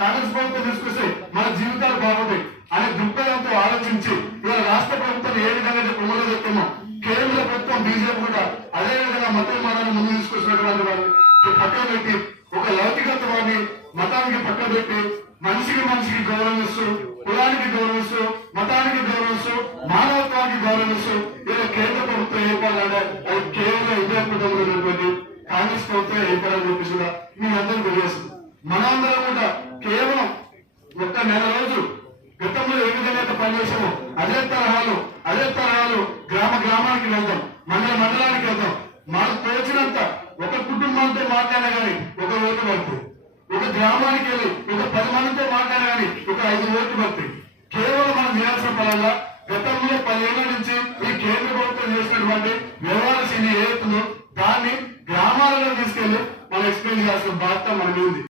కాంగ్రెస్ ప్రభుత్వం తీసుకొస్తే మన జీవితాలు బాగుంటాయి అనే దృక్పథంతో ఆలోచించి ఇవాళ రాష్ట్ర ప్రభుత్వం ఏ విధంగా ప్రమోద చెప్తామో కేంద్ర ప్రభుత్వం బీజేపీ కూడా అదే విధంగా మతం మతాన్ని ముందు తీసుకొచ్చినటువంటి వారిని పక్కన పెట్టి ఒక లౌకికత్వాన్ని మతానికి పక్కన పెట్టి మనిషికి గౌరవిస్తూ కులానికి గౌరవిస్తూ మతానికి గౌరవిస్తూ మానవత్వానికి గౌరవిస్తూ ఇలా కేంద్ర ప్రభుత్వం ఏర్పడాలంటే అది కేవలం ఇదే కుటుంబంలో ఉన్నటువంటి కాంగ్రెస్ ప్రభుత్వం ఏర్పడాలని చెప్పేసి కూడా మీ అందరూ తెలియజేస్తుంది. మనందరం కూడా కేవలం ఒక్క నెల రోజులు గతంలో ఏ విధంగా పనిచేసామో అదే తరహాలు గ్రామానికి వెళ్దాం, మండలానికి వెళ్దాం. మనకు తోచినంత ఒక కుటుంబంతో మాట్లాడినా కానీ ఒక ఓటు పడుతుంది, ఒక గ్రామానికి వెళ్ళి ఒక 10 మందితో మాట్లాడినా కానీ ఒక 5 ఓట్లు పడుతుంది. కేవలం మనం చేయాల్సిన పనుల గతంలో 10 ఏళ్ల నుంచి ఈ కేంద్ర ప్రభుత్వం చేసినటువంటి వ్యవహార శైలి ఏదైతుందో దాన్ని గ్రామాలలో తీసుకెళ్లి మనం ఎక్స్ప్లెయిన్ చేయాల్సిన బాధ్యత మన మీద ఉంది.